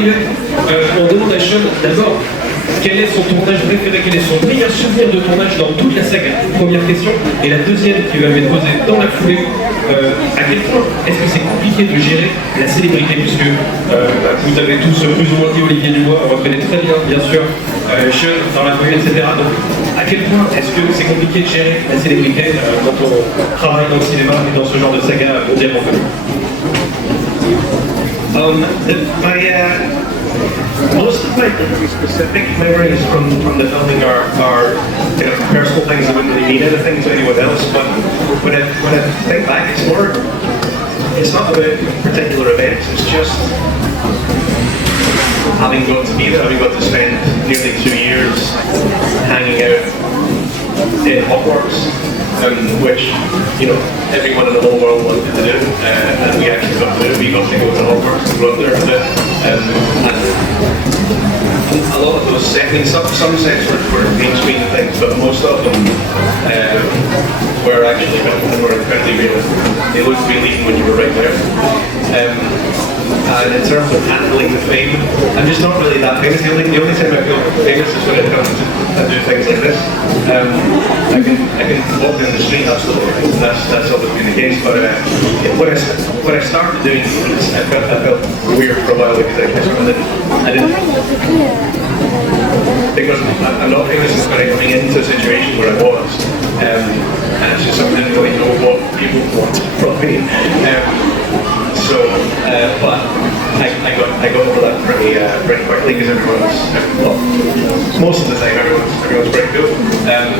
arriver, on demande à Sean d'abord quel est son tournage préféré, quel est son meilleur souvenir de tournage dans toute la saga. Première question. Et la deuxième qui va m'être posée dans la foulée, à quel point est-ce que c'est compliqué de gérer la célébrité, puisque vous avez tous plus ou moins dit Olivier Dubois, on reconnaît très bien, bien sûr, Sean dans la foulée, etc. Donc, à quel point est-ce que c'est compliqué de gérer la célébrité quand on travaille dans le cinéma et dans ce genre de saga mondialement connue? Most of my specific memories from the filming are you know, personal things that wouldn't really mean anything to anyone else. But when I think back, it's not about particular events. It's just having got to be there, having got to spend nearly 2 years hanging out in Hogwarts, which, you know, everyone in the whole world wanted to do, and we actually got to do it. We got to go to Hogwarts and go up there and do it. And a lot of those sets, I mean, some sets were green screen things, but most of them were actually filmed and were incredibly real. They looked real even when you were right there. And in terms of handling the fame, I'm just not really that famous. The only time I feel famous is when it comes to do things like this. I can walk down the street, absolutely. That's always been the case. But when I started doing these, I felt weird for a while because I didn't because I'm not famous when I'm coming into a situation where I was. And it's just something I didn't really know what people want from me. But I got over that pretty quickly because most of the time everyone's pretty cool.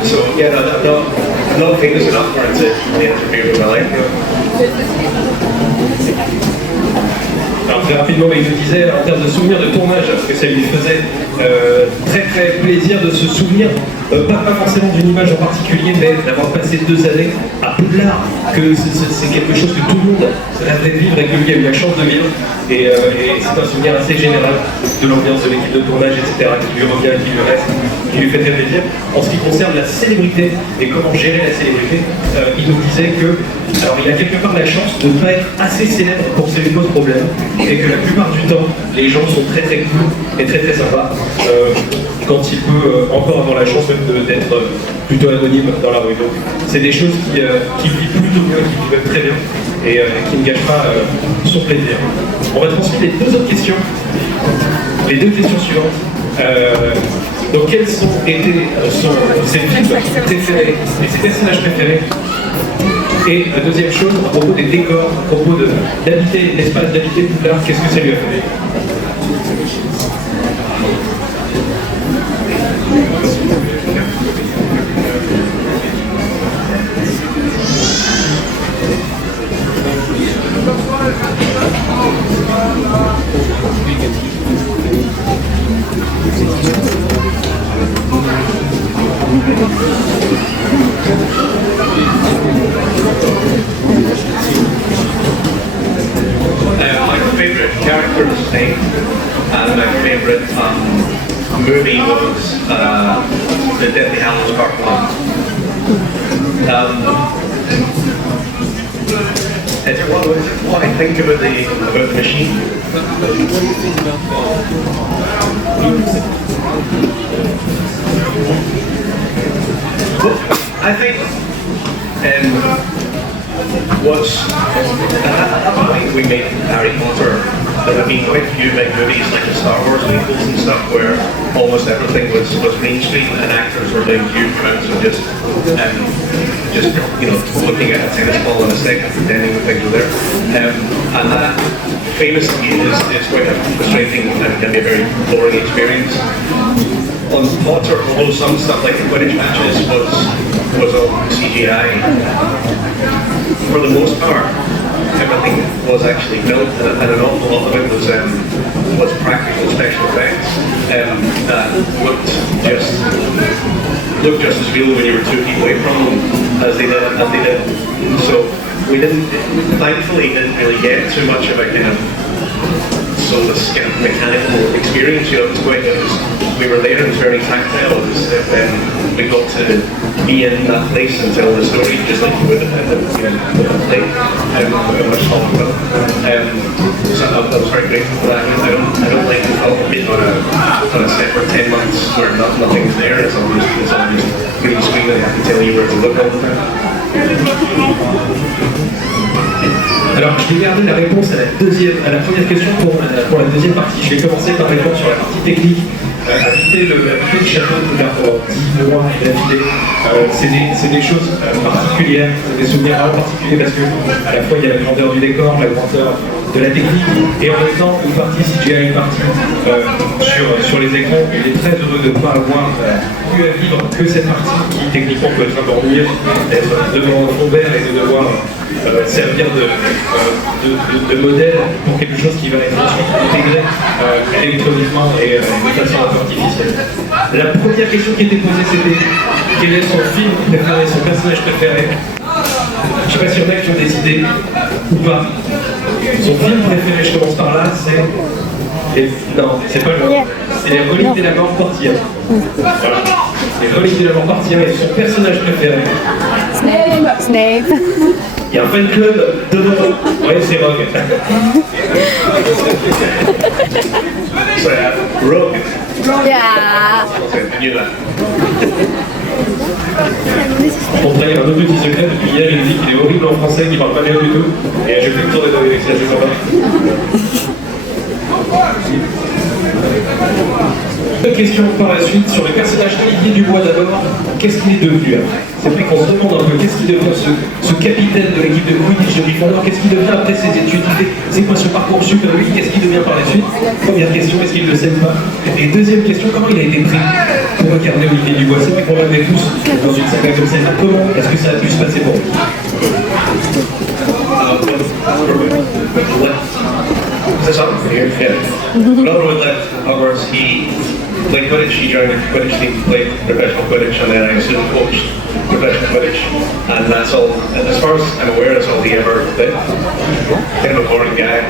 So yeah, no, I'm not famous enough for it to interfere with my life. Alors très rapidement, il nous disait en termes de souvenirs de tournage, que ça lui faisait très plaisir de se souvenir, pas forcément d'une image en particulier, mais d'avoir passé 2 années à Poudlard, que c'est quelque chose que tout le monde rêverait de vivre et que lui a eu la chance de vivre. Et c'est un souvenir assez général de l'ambiance de l'équipe de tournage, etc., qui lui revient, qui lui reste, qui lui fait très plaisir. En ce qui concerne la célébrité et comment gérer la célébrité, il nous disait que, alors il a quelque part la chance de ne pas être assez célèbre pour que ça lui pose problème, et que la plupart du temps, les gens sont très cool et très sympas, quand il peut encore avoir la chance même d'être plutôt anonyme dans la rue. Donc c'est des choses qui vivent plutôt bien, qui vivent très bien, et qui ne gâchent pas son plaisir. On va transmettre les 2 autres questions, les 2 questions suivantes. Donc quels ont été ses films préférés et ses personnages préférés? Et la deuxième chose, à propos des décors, à propos d'habiter l'espace, d'habiter Poudlard, qu'est-ce que ça lui a fait? My favourite character is Snape, and my favourite movie was The Deathly Hallows Part 1. Is it what I think about the machine? I think at that point we made Harry Potter. There have been quite a few big movies like the Star Wars sequels and stuff where almost everything was green screen and actors were doing huge amounts of just you know, looking at a tennis ball and a stick and pretending that things were there. And that famously is quite a frustrating and can be a very boring experience. On Potter, although some stuff like the Quidditch matches was all CGI, for the most part, everything was actually built, and an awful lot of it was practical special effects that looked just as real when you were 2 feet away from them as they did. So we thankfully didn't really get too much of a kind of soulless kind of mechanical experience. You know, we were there, it was very tactile. We got to be in that place and tell the story just like you would in the play, a much smaller film. So I was very grateful for that. I don't like where nothing's there. It's all just green screen and they have to tell you where to look all the time. Alors, je vais garder la réponse à la première question pour la deuxième partie. Je vais commencer par répondre sur la partie technique. Habiter le château pour 10 mois d'affilée, c'est des choses particulières, c'est des souvenirs vraiment particuliers parce que à la fois il y a la grandeur du décor, la grandeur de la technique et en même temps une partie CGI, une partie sur les écrans. Il est très heureux de ne pas avoir eu à vivre que cette partie qui techniquement peut être encore mieux, d'être devant un fond vert et de devoir servir de modèle pour quelque chose qui va être ensuite intégré électroniquement et de façon un peu artificielle. La première question qui était posée, c'était quel est son film préféré, son personnage préféré. Je ne sais pas si y en a qui ont des idées ou pas. Son film préféré, je commence par là, c'est... Non, c'est pas le... C'est Les Reliques de la Mort Portière. Voilà. Les Reliques de la Mort Portière et son personnage préféré. Snape. Il y a un fan club de Rogue. Ouais, c'est Rogue. So yeah, Rogue. Yeah. Okay, I knew that. Pour trahir un autre petit secret, depuis hier, il me dit qu'il est horrible en français, qu'il parle pas bien du tout. Et je fais le tour des données avec ça, c'est sympa. Deux questions par la suite sur le personnage d'Olivier Dubois d'abord. Qu'est-ce qu'il est devenu après? C'est vrai qu'on se demande un peu qu'est-ce qu'il devient ce capitaine de l'équipe de Quidditch de Gryffondor. Qu'est-ce qu'il devient après ses études? C'est quoi ce parcours super lui? Qu'est-ce qu'il devient par la suite? Première question, est-ce qu'il ne le sait pas? Et deuxième question, comment il a été pris pour incarner Olivier Dubois? C'est vrai qu'on l'avait tous dans une saga comme ça. Comment est-ce que ça a pu se passer pour lui? Is this on? Yeah. Another one left Hogwarts, he played Quidditch, he joined the Quidditch team to play professional Quidditch, and then I assume coached professional Quidditch, and that's all, and as far as I'm aware, that's all he ever did. Kind of a boring guy.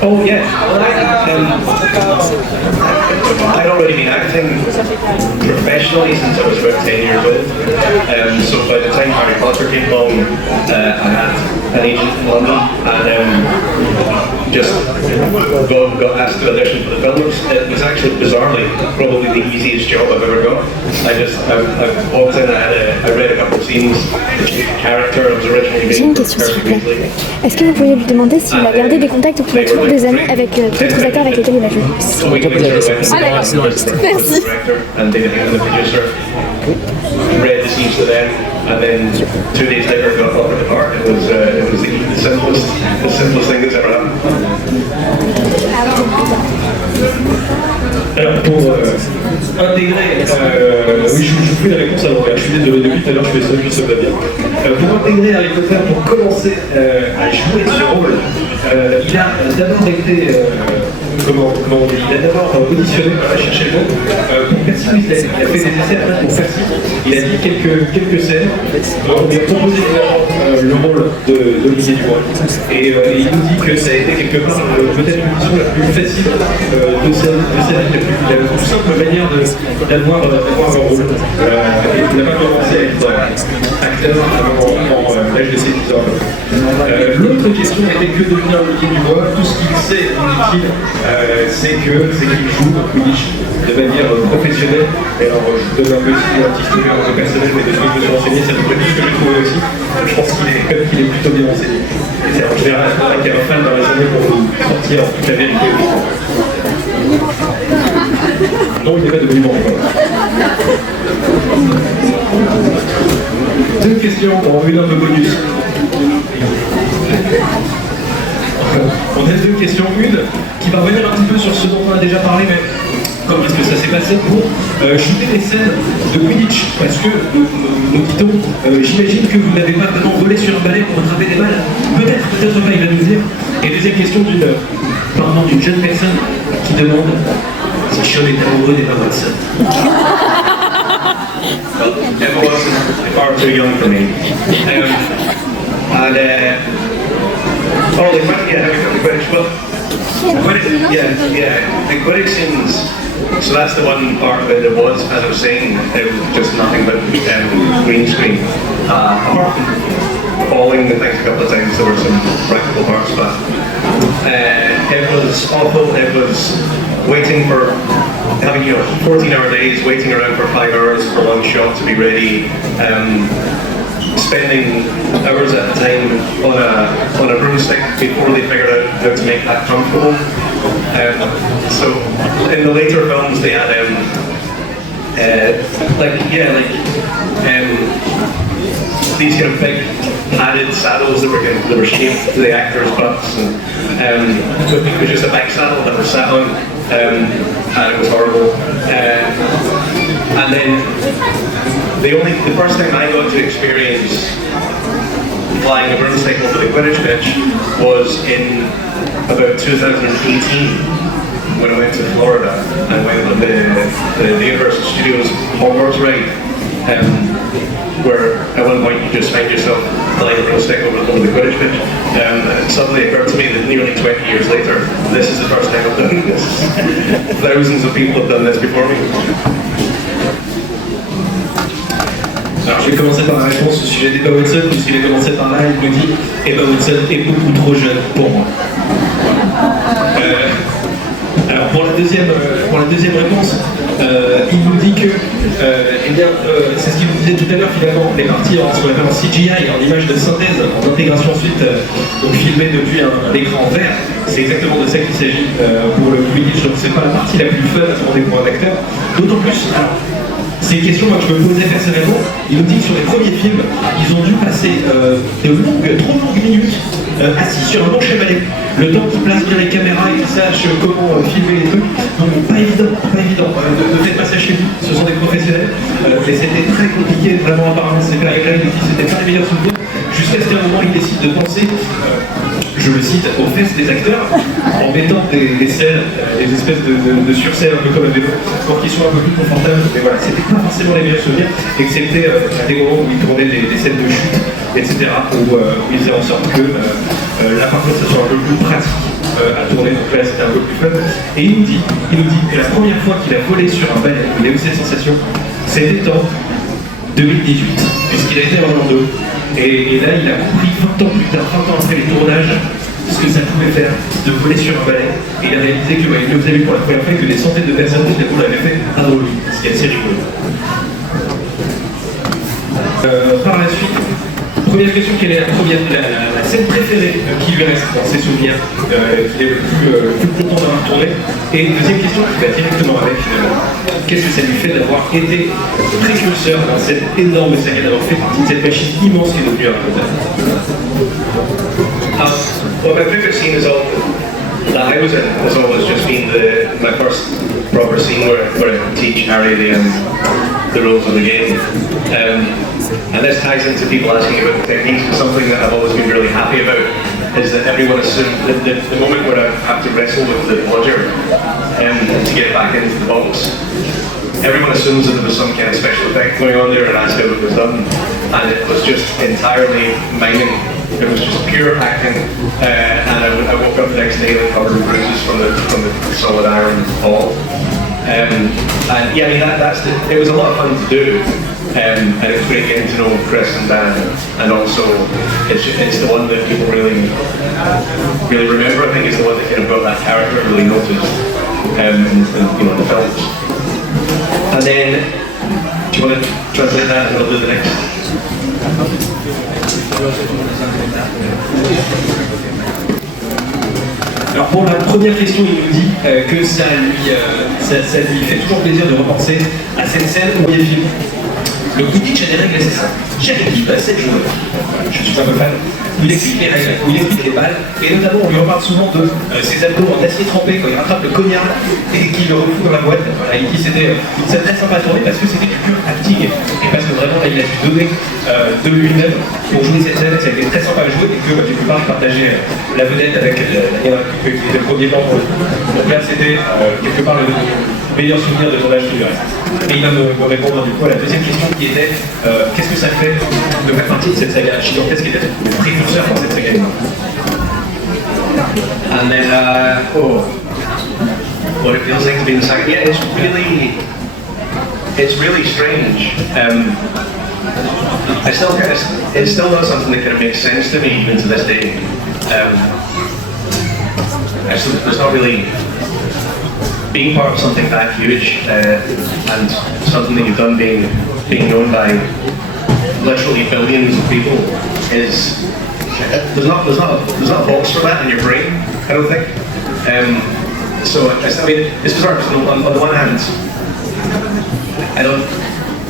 Oh yeah, I'd already been acting professionally since I was about 10 years old. So by the time Harry Potter came along, I had an agent in London and just got asked to audition for the film. It was actually bizarrely probably the easiest job I've ever got. I walked in, I read a couple of scenes, the character I was originally J'ai une question s'il vous plaît. Est-ce que vous pourriez lui demander s'il a gardé des contacts ou qu'il a toujours des amis avec d'autres acteurs avec lesquels il a joué? So we went Ah d'accord, merci. and the producer read the scenes to them, and then 2 days later got offered the part. It was the simplest thing that's ever happened. Alors pour intégrer, oui je vous fais la réponse avant, je suis désolé depuis tout à l'heure je fais ça juste ça va bien. Pour intégrer Harry Potter, pour commencer à jouer ce rôle, il a d'abord été, comment on dit, il a d'abord auditionné, voilà, chercher le mot, pour Percy Weasley. Il a fait des essais après pour Percy, il a dit quelques scènes, on lui a proposé le rôle d'Olivier Dubois. Et il nous dit que ça a été quelque part peut-être l'audition la plus facile de sa vie, la plus simple manière d'avoir un rôle. Et il n'a pas commencé à être acteur avant l'âge de ses 10 ans. L'autre question était que devenir Olivier Dubois. Tout ce qu'il sait, dit-il, c'est qu'il joue au Quidditch de manière professionnelle. Et alors, je vous donne un peu ici un petit story un peu personnel, mais de ce que je me suis renseigné, c'est à peu près tout ce que j'ai trouvé aussi. Je pense qu'il est plutôt bien renseigné. Et c'est en général qu'il y a un fan dans les années pour vous sortir toute la vérité. Non, il n'est pas devenu bon encore. Deux questions, une un peu bonus. On a deux questions. Une qui va revenir un petit peu sur ce dont on a déjà parlé, mais comment est-ce que ça s'est passé pour shooter des scènes de Quidditch? Parce que, nous dit-on, j'imagine que vous n'avez pas vraiment volé sur un balai pour attraper des balles. Peut-être pas, il va nous dire. Et deuxième question d'une jeune personne qui demande si Sean est amoureux d'Emma Watson. Well, Emma Watson is far too young for me. The Quidditch, well, Quidditch, yeah, the Quidditch scenes, so that's the one part that it was, as I was saying, it was just nothing but green screen. Apart from falling and things a couple of times. There were some practical parts, but it was awful. It was waiting for having 14-hour days, waiting around for 5 hours for one shot to be ready. Spending hours at a time on a broomstick before they figured out how to make that comfortable. So in the later films they had these kind of big padded saddles that were shaped to the actors' butts, and it was just a big saddle that was sat on, and it was horrible. And then the first time I got to experience flying a broomstick over the Quidditch pitch was in about 2018 when I went to Florida and went on the Universal Studios Hogwarts ride, where at one point you just find yourself flying a broomstick over the Quidditch pitch. It suddenly occurred to me that nearly 20 years later, this is the first time I've done this. Thousands of people have done this before me. Alors je vais commencer par la réponse au sujet d'Emma Watson, puisqu'il a commencé par là, il me dit Emma Watson est beaucoup trop jeune pour moi. Alors pour la deuxième réponse, il nous dit que, c'est ce qu'il nous disait tout à l'heure finalement, les parties en ce qu'on appelle en CGI, en image de synthèse, en intégration ensuite, donc filmée depuis un écran vert, c'est exactement de ça qu'il s'agit pour le Quidditch, donc c'est pas la partie la plus fun à tourner pour un acteur, d'autant plus, alors, c'est une question que je me posais personnellement. Il nous dit que sur les premiers films, ils ont dû passer trop longues minutes assis sur un banc chevalet. Le temps qu'ils placent bien les caméras et qu'ils sachent comment filmer les trucs. Donc pas évident. Ne faites pas ça chez vous, ce sont des professionnels. Mais c'était très compliqué, vraiment apparemment. C'est pas agréable, il dit que c'était pas les meilleurs souvenirs. Jusqu'à ce qu'à un moment, il décide de penser, je le cite, aux fesses des acteurs, en mettant des selles, des espèces de surselles un peu comme un vélo, pour qu'ils soient un peu plus confortables. Mais voilà, c'était pas forcément les meilleurs souvenirs, excepté des moments où ils tournaient des scènes de chute, etc., où ils faisaient en sorte que là par contre, ça soit un peu plus pratique à tourner, donc là c'était un peu plus fun. Et il nous dit que la première fois qu'il a volé sur un balai, il a eu cette sensation, c'était en 2018, puisqu'il a été à Orlando. Et là, il a compris 20 ans plus tard, 20 ans après les tournages, ce que ça pouvait faire de voler sur un balai. Et il a réalisé qu'il avait vu pour la première fois que des centaines de personnes l'avaient fait avant lui, ce qui est assez rigolo. Par la suite, première question, quelle est la scène préférée qui lui reste dans ses souvenirs, qu'il est le plus content d'avoir tourné? Et deuxième question qui va directement avec finalement, qu'est-ce que ça lui fait d'avoir été précurseur dans cette énorme saga, d'avoir fait partie de cette machine immense qui est devenue Harry Potter? Well, my favourite scene is all that I was in has always just been my first proper scene where I teach Harry the rules of the game. And this ties into people asking about the techniques, and something that I've always been really happy about is that everyone assumes that the moment where I have to wrestle with the bludger to get back into the box, everyone assumes that there was some kind of special effect going on there and asked how it was done, and it was just entirely miming. It was just pure acting, and I woke up the next day like covered in bruises from the solid iron ball. And yeah, I mean it was a lot of fun to do, and it was great getting to know Chris and Dan, and also it's the one that people really remember. I think it's the one that kind of brought that character really noticed, in the films. And then, do you want to translate that and I'll do the next? Alors pour la première question, il nous dit que ça lui fait toujours plaisir de repenser à cette scène au premier film. Le Quidditch a des règles assez simples. Chaque équipe a 7 joueurs. Je suis un peu fan. Où il explique les règles, où il explique les balles, et notamment on lui reparle souvent de ses abdos en acier trempé quand il rattrape le cognard et qu'il le refout dans la boîte. Voilà, il dit c'était une scène très sympa à tourner parce que c'était du pur acting et parce que vraiment là, il a dû donner de lui-même pour jouer cette scène. Ça a été très sympa à jouer et que quelque part il partageait la vedette avec la qui était le premier membre. Donc là c'était quelque part le meilleur souvenir de tournage qui lui reste. Et il va me répondre du coup à la deuxième question qui était qu'est-ce que ça fait de faire partie de cette saga gigantesque et d'être le précurseur dans cette saga. And then, what it feels like to be in the saga. Yeah, it's really strange. I still kind of, it's still not something that kind of makes sense to me even to this day. There's not really being part of something that huge and something that you've done being known by literally billions of people is there's not a box for that in your brain, I don't think. So I mean, it's bizarre because on the one hand, I don't.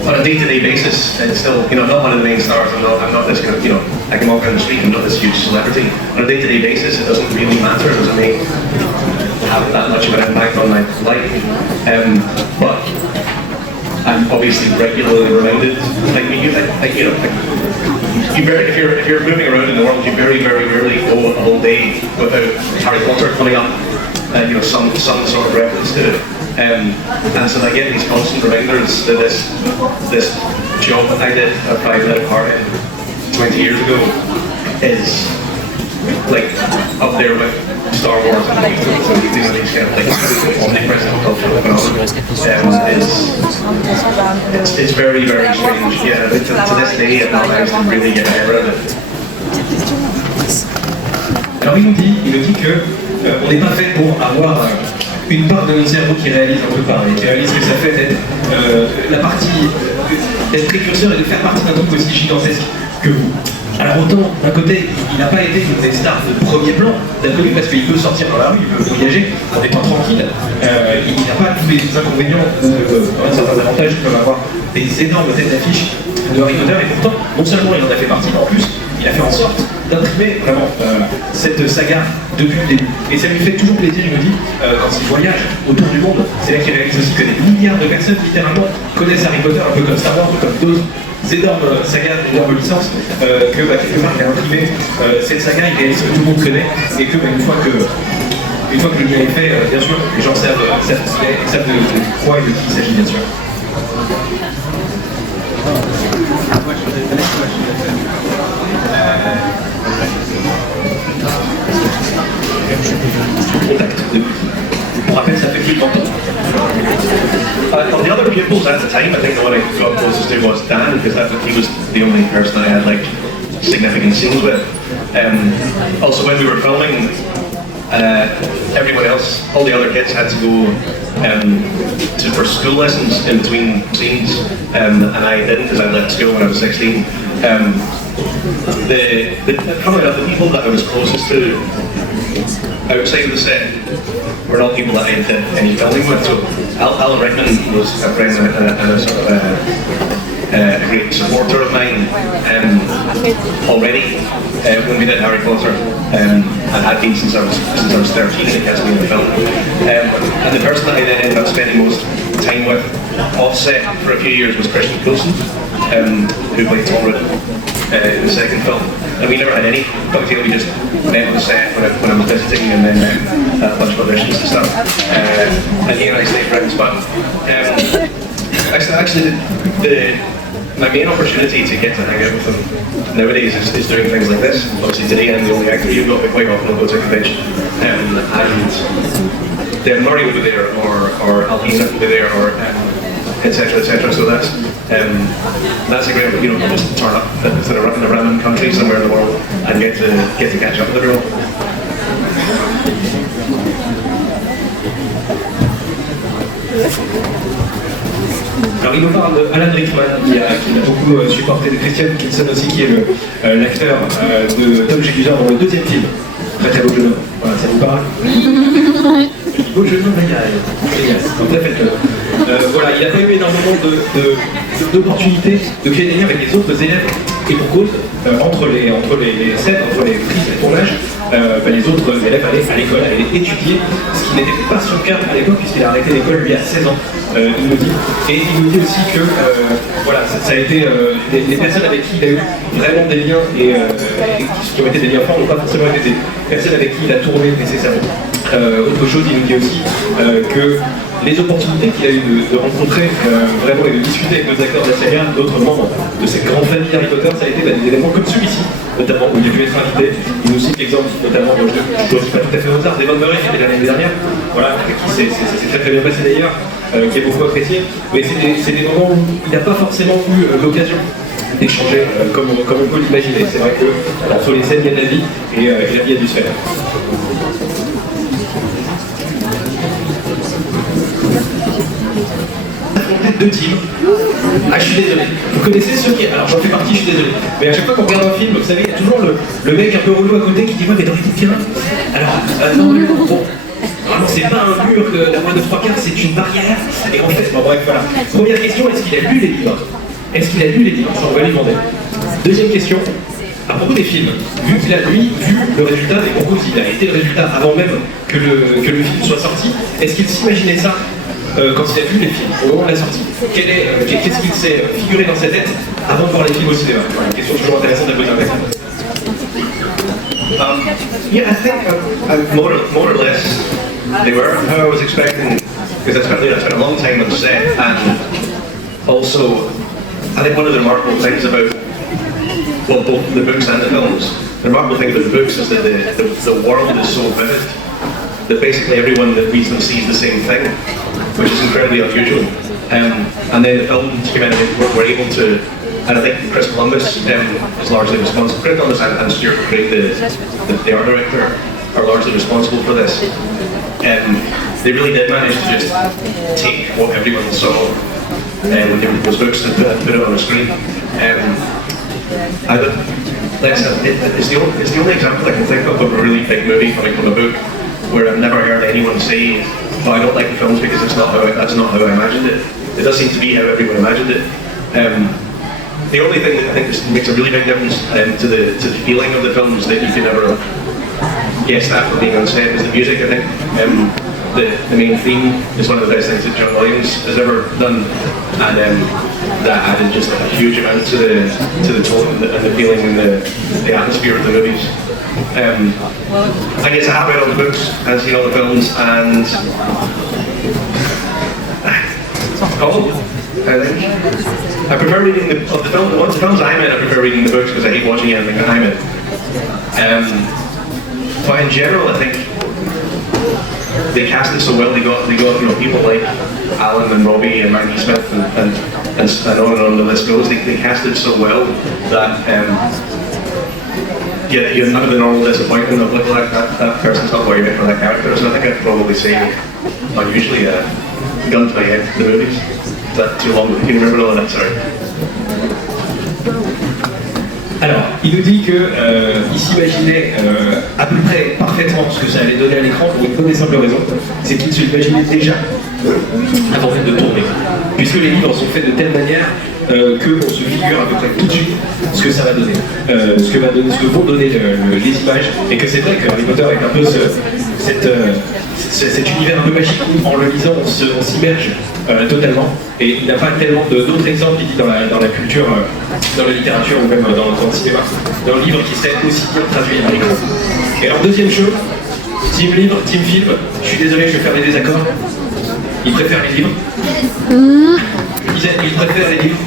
On a day-to-day basis, it's still, I'm not one of the main stars. I'm not this kind of, I can walk down the street. I'm not this huge celebrity. On a day-to-day basis, it doesn't really matter. It doesn't have that much of an impact on my life. But I'm obviously regularly reminded. If you're moving around in the world, you very, very rarely go a whole day without Harry Potter coming up. Some sort of reference to it. And so I get these constant reminders that this job that I did at Private Party 20 years ago is like up there with Star Wars and these kind of like omnipresent cultural phenomena. It's very, very strange. Yeah, to this day, I've not managed to really get my head around it. Alors il nous dit que on n'est pas fait pour avoir une part de notre cerveau qui réalise un peu pareil, qui réalise ce que ça fait d'être la partie, d'être précurseur et de faire partie d'un truc aussi gigantesque que vous. Alors autant, d'un côté, il n'a pas été une des stars de premier plan, d'un côté parce qu'il peut sortir dans la rue, il peut voyager en étant tranquille, il n'a pas tous les inconvénients ou certains avantages qui peuvent avoir des énormes têtes d'affiche de Harry Potter, et pourtant, non seulement il en a fait partie, mais en plus, il a fait en sorte d'imprimer vraiment cette saga depuis le début. Et ça lui fait toujours plaisir, il me dit, quand il voyage autour du monde, c'est là qu'il réalise aussi que des milliards de personnes littéralement connaissent Harry Potter, un peu comme Star Wars, comme d'autres énormes sagas, d'énormes licences, que quelque part il a imprimé cette saga, il réalise que tout le monde connaît, et que une fois que le lien est fait, bien sûr, les gens savent de quoi et de qui il s'agit, bien sûr. Pour rappel, ça fait plus de 30 ans. Of the other pupils at the time, I think the one I got closest to was Dan, because he was the only person I had like significant scenes with. Also, when we were filming, everyone else, all the other kids had to go for school lessons in between scenes, and I didn't because I left school when I was 16. Probably the people that I was closest to outside of the set were not people that I did any filming with. So Alan Rickman was a friend and a sort of a great supporter of mine already when we did Harry Potter, and had been since I was 13. He cast me in the film, and the person that I then ended up spending most time with offset for a few years was Christian Coulson, who played Tom Riddle in the second film. And we never had any cocktail, we just met on the set when I was visiting, and then a bunch of auditions and stuff. And he and I stayed friends, but actually my main opportunity to get to hang out with them nowadays is doing things like this. Obviously today I'm the only actor you've got, but quite often I'll go to a convention. And then Murray will be there, or Alpina will be there, or etc. So that's a great, just turn up in a random country somewhere in the world and get to catch up with everyone. Alors il nous parle d'Alan Rickman qui a beaucoup supporté de Christian Wilkinson aussi, qui est l'acteur de Tom Jedusor dans le deuxième film. Très beau jeune homme. Voilà, ça vous parle? Beau jeune homme, génial. Donc très faites-le. Voilà, il n'a pas eu énormément d'opportunités de créer des liens avec les autres élèves, et pour cause, entre les scènes, entre les prises et les tournages, les autres élèves allaient à l'école, allaient étudier, ce qui n'était pas son cas à l'époque, puisqu'il a arrêté l'école lui à 16 ans, il me dit. Et il me dit aussi que voilà, ça a été les personnes avec qui il a eu vraiment des liens, et qui ont été des liens forts, n'ont pas forcément été des personnes avec qui il a tourné nécessairement. Autre chose, il nous dit aussi que les opportunités qu'il a eu de rencontrer vraiment et de discuter avec nos acteurs de la saga, d'autres membres de cette grande famille Harry Potter, ça a été des événements comme celui-ci, notamment où il a pu être invité. Il nous cite l'exemple, notamment, je ne dois pas tout à fait au hasard, d'Evan Murray qui était l'année dernière, voilà, avec qui c'est très bien passé d'ailleurs, qui est beaucoup apprécié, mais c'est des moments où il n'a pas forcément eu l'occasion d'échanger comme on peut l'imaginer. C'est vrai que entre les scènes, il y a de la vie et la vie a dû se faire. Deux teams. Ah, je suis désolé. Vous connaissez ceux qui... Alors, j'en fais partie, je suis désolé. Mais à chaque fois qu'on regarde un film, vous savez, il y a toujours le mec un peu relou à côté qui dit « Ouais, mais dans les bouquins... » Alors, non, bon... Vraiment, c'est pas un mur d'un moins de 3/4, c'est une barrière. Et en fait, bon, bref, voilà. Première question, est-ce qu'il a lu les livres? Est-ce qu'il a lu les livres? Ça, on va lui demander. Deuxième question, à propos des films, vu qu'il a, lui, vu le résultat des concours, il a été le résultat avant même que le film soit sorti, est-ce qu'il s'imaginait ça quand il a vu les films, au moment de la sortie? Qu'est-ce qu'il s'est figuré dans sa tête avant de voir les films au cinéma? Voilà, une question toujours intéressante à poser avec. Yeah, I think more or less they were how I was expecting, because I spent a long time on set, and also I think one of the remarkable things about both the books and the films, the remarkable thing about the books is that the world is so vivid that basically everyone that reads them sees the same thing, which is incredibly unusual. And then the films came in and were able to. And I think Chris Columbus is largely responsible. Chris Columbus and Stuart Craig, the art director, are largely responsible for this. They really did manage to just take what everyone saw when they read those books and put it on the screen. It's the only example I can think of a really big movie coming from a book where I've never heard anyone say, "Oh, I don't like the films because that's not how I imagined it." It does seem to be how everyone imagined it. The only thing that I think makes a really big difference to the feeling of the films that you can never guess that from being on set is the music. I think the main theme is one of the best things that John Williams has ever done, and that added just a huge amount to the tone and the feeling and the atmosphere of the movies. I guess I have read all the books and seen all the films, and I think I prefer reading the films I'm in. I prefer reading the books because I hate watching anything that I'm in. But in general, I think they cast it so well. They got people like Alan and Robbie and Maggie Smith and on the list goes. They cast it so well that you have none of the normal disappointment of like that person's not what you're for that character. So I think I'd probably say unusually gun to my head the movies. Is that too long? Can you remember all of that? Sorry. Alors, il nous dit qu'il s'imaginait à peu près parfaitement ce que ça allait donner à l'écran pour une bonne et simple raison, c'est qu'il se l'imaginait déjà avant même de tourner. Puisque les livres sont faits de telle manière qu'on se figure à peu près tout de suite ce que ça va donner, ce que vont donner les images, et que c'est vrai que Harry Potter est un peu cet univers un peu magique où en le lisant on s'immerge totalement, et il n'a pas tellement d'autres exemples ici dans la culture, dans la littérature ou même dans le cinéma, dans le livre qui serait aussi bien traduit à l'écran. Et alors deuxième chose, team livre, team film, je suis désolé, je vais faire des désaccords. Il préfère les livres. Il préfère les livres.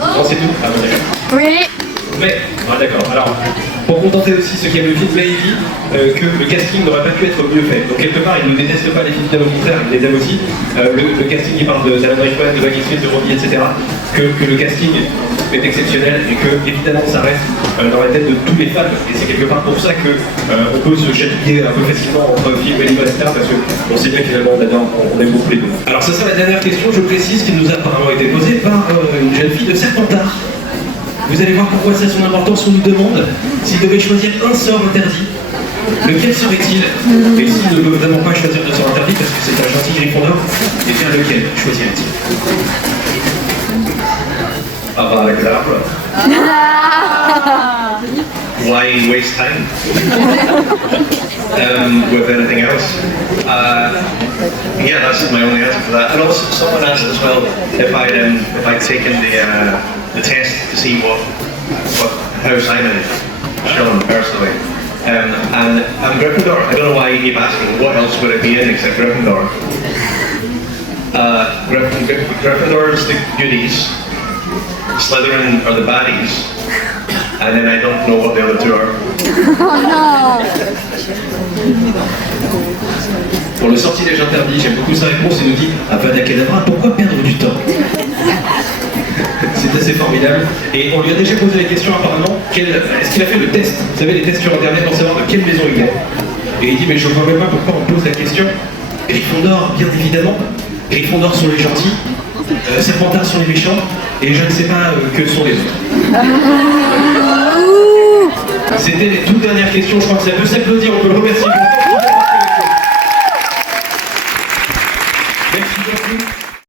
Non, c'est tout. Ah bon, d'accord. Oui. Mais, d'accord, alors, pour contenter aussi ceux qui aiment le film, mais il dit que le casting n'aurait pas pu être mieux fait. Donc quelque part, il ne déteste pas les films bien au contraire, il les aime aussi. Le casting, il parle d'Alan Rickman, de Maggie Smith, de Robbie, etc. Que le casting est exceptionnel et que, évidemment, ça reste dans la tête de tous les fans. Et c'est quelque part pour ça qu'on peut se chatouiller un peu facilement entre film et livre, etc. Parce qu'on sait bien que finalement, on aime beaucoup les deux. Alors, ça sera la dernière question, je précise, qui nous a apparemment été posée par une jeune fille de Serpentard. Vous allez voir pourquoi ça a son importance. On nous demande s'il devait choisir un sort interdit, lequel serait-il? Et s'il ne veut vraiment pas choisir de sort interdit parce que c'est un gentil Gryffondor, et bien lequel choisirait-il? Avada Kedavra. Why waste time with anything else? Yeah, that's my only answer for that. And also, someone asked as well if I'd taken the test to see what how Simon had shown personally. And I'm Gryffindor. I don't know why you keep asking. What else would it be in except Gryffindor? Gryffindor's the goodies. Slytherin are the baddies. And then I don't know what the other two are. Oh non. Pour le sortilège interdit, j'aime beaucoup sa réponse. Il nous dit Avada Kedavra, pourquoi perdre du temps? c'est assez formidable. Et on lui a déjà posé la question apparemment, est-ce qu'il a fait le test? Vous savez, les tests sur Internet pour savoir de quelle maison il est. Et il dit, mais je ne vois même pas pourquoi on me pose la question. Gryffondor, bien évidemment. Gryffondor sont les gentils, Serpentard sont les méchants, et je ne sais pas que sont les autres. C'était les toutes dernières questions, je crois que ça peut s'applaudir, on peut le remercier.